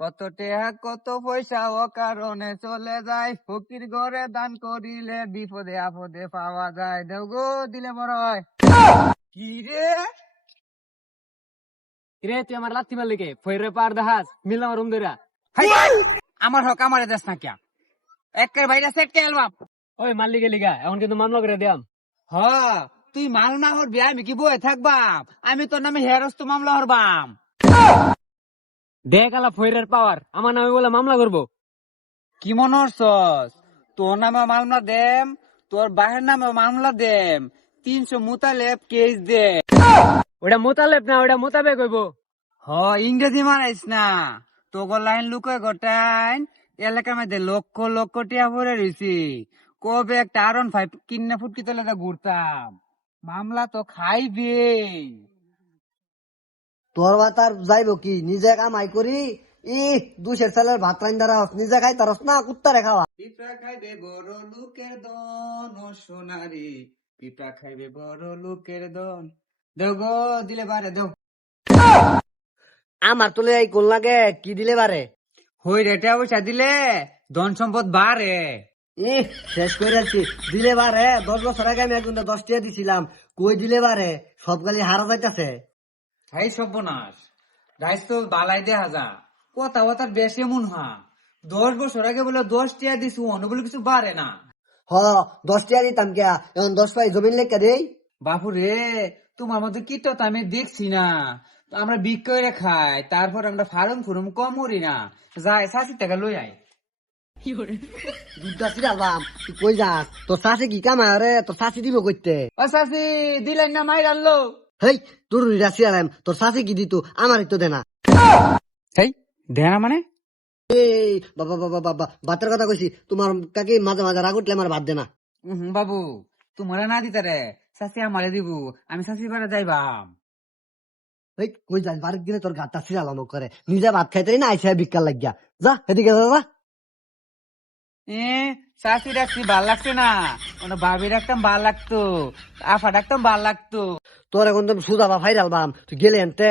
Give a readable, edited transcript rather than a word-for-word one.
কত টেহা কত পয়সা ও কারণে চলে যায়, ফকির ঘরে দান করিলে বিপদে আপদে পাওয়া যায়। দেও গো দিলে বড় হয়। কি রে রে তুই আমার লাত্তি মারলি কে? ফয়রে পার দেখাস মিল আমার রুম ধরা। হাই, আমার হক আমারে দেশ না কিয়া একের বাইরে সেট কে এলবাম। ওই মারলি গেলি গা, এখন কিন্তু মামলা করে দিয়াম। হ, তুই মাল না হরবি আমি কি বয়ে থাকবাম? আমি তোর নামে হেরস্ত মামলা হরবাম। দেখ আলা ফয়রের পাওয়ার, আমার নামে বলে মামলা করবো। কি মনে হরছস? তোর নামে মামলা দেম, তোর বাহের নামে মামলা দেম, 300 মুতালেব কেস দে। ওটা মোতালেব না, ওটা মোতাবেক হইব। হ, ইংরেজি মারাইস না। তোগর লাইন লুকে গোটাইন এলাকার মধ্যে লক্ষ লক্ষ টিয়া ভরে রয়েছি। কবে একটা R15 কিনে ফুটকি তোলে ঘুরতাম। মামলা তো খাইবে। তোর ভাতার যাইব কি নিজে কামাই করি ই দুশের চালের ভাত রাইন দ্বারা নিজে খাই তারস না কুত্তারে খাওয়া। পিঁপড়া খাইবে বড় লোকের দন ও সোনারি, পিঁপড়া খাইবে বড় লোকের দন। দেও গো দিলে বারে দেও। আমার তোলে এই কোন লাগে কি দিলে বারে হই রেটা পয়সা দিলে ধন সম্পদ বাড়ে। ই শেষ করে যাচ্ছি দিলে বারে 10 বছর আগে আমি একজন 10 টাকা দিছিলাম কই দিলে বারে সব গালি হারা যাইতাছে। হাই সর্বনাশ, রাইস তো বালাই দেখা যা কথা কথার বেশি মন হা। 10 বছর আগে বলে 10 টিয়া দিছু অন্য বলে কিছু বাড়ে না। হ 10 টাকা দিতাম কে এখন 10 পাই জমিন লেখা দেই। বাপু রে, তোমার মধ্যে কীট তো আমি দেখছি না। তো আমরা বিক্রয় খাই, তারপর আমরা ফার্ম ফুরম কম করি না। যাই 60 টাকা লই আই। দুধটা ছিড়ালাম তুই কই যাস তোর শাশি কি কামায় রে তোর শাশি দিব কইতে। ও চাষি দিলেন না মাইর আনলো। হেই তোর ছিড়ালাম তোর শাশি কি দিত আমারই তো দেনা। সেই দেনা মানে? এই বাবা বাবা বাবা ভাতের কথা কইছি তোমার কাকি মাঝে মাঝে রাগ উঠলে আমার ভাত দেনা। বাবু তোমার না দিতে রে, চাষি আমারে দিব, আমি চাষি পারে যাইবাম। এই কই যাস বাড়ির দিনে তোর গাতটা ছিড়ালাম করে নিজে ভাত খাইতে না আইসা ভিক্ষা লাগিয়া যা এদিকে যা। এ চাষি রাখছি ভাল লাগছে না, ওনা ভাবি রাখতাম ভাল লাগতো, আফা রাখতাম ভাল লাগতো। তোর এখন তো সুদা বা ফাইরাল বাম তুই গেলে এনতে